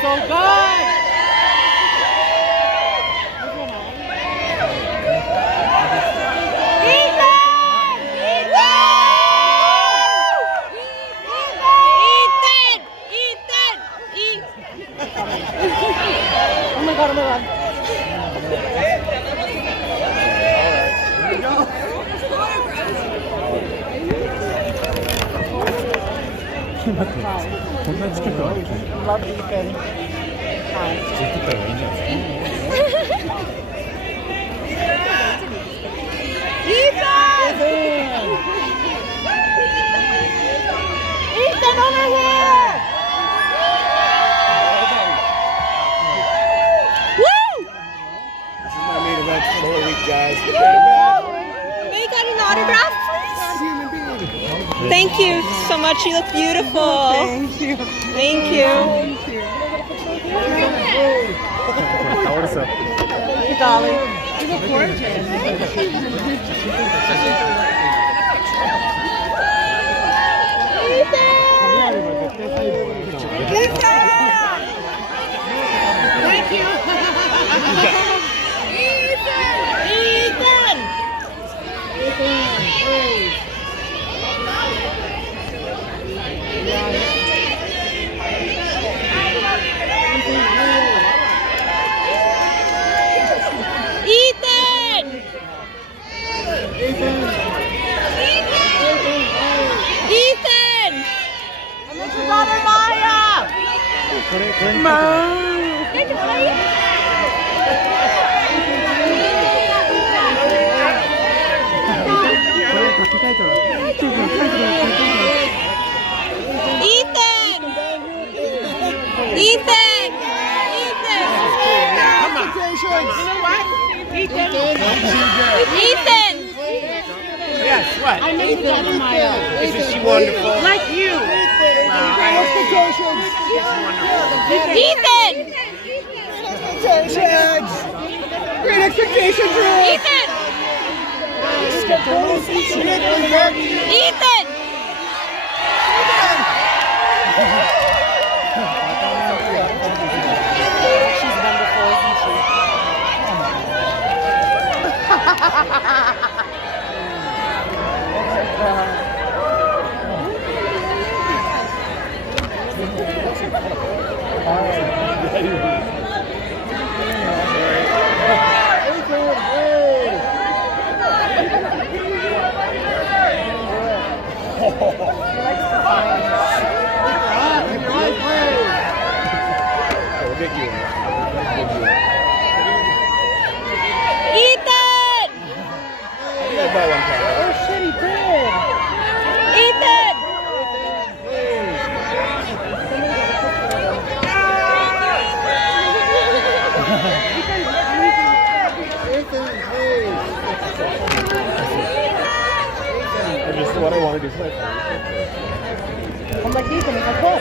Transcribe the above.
So good! Oh my god, oh my god. Here we go. Love Ethan. Hi. Ethan over here! Woo! This is my main event for the whole week, guys. May I get an autograph, please? Thank you so much. You look beautiful. Thank you. Thank you. What's up? Hey, darling. You look gorgeous. Thank you. Ethan! I miss your daughter, Maya! Ethan! Ethan! Ethan! Ethan! Yes, what? I miss your daughter, Maya. Isn't she wonderful? Like you. Ethan! Great expectations, Ethan! Ethan! She's wonderful, isn't she? Ethan! Oh shit, he did. Ethan! This is what I want to do. I'm like, Ethan, he's like, what?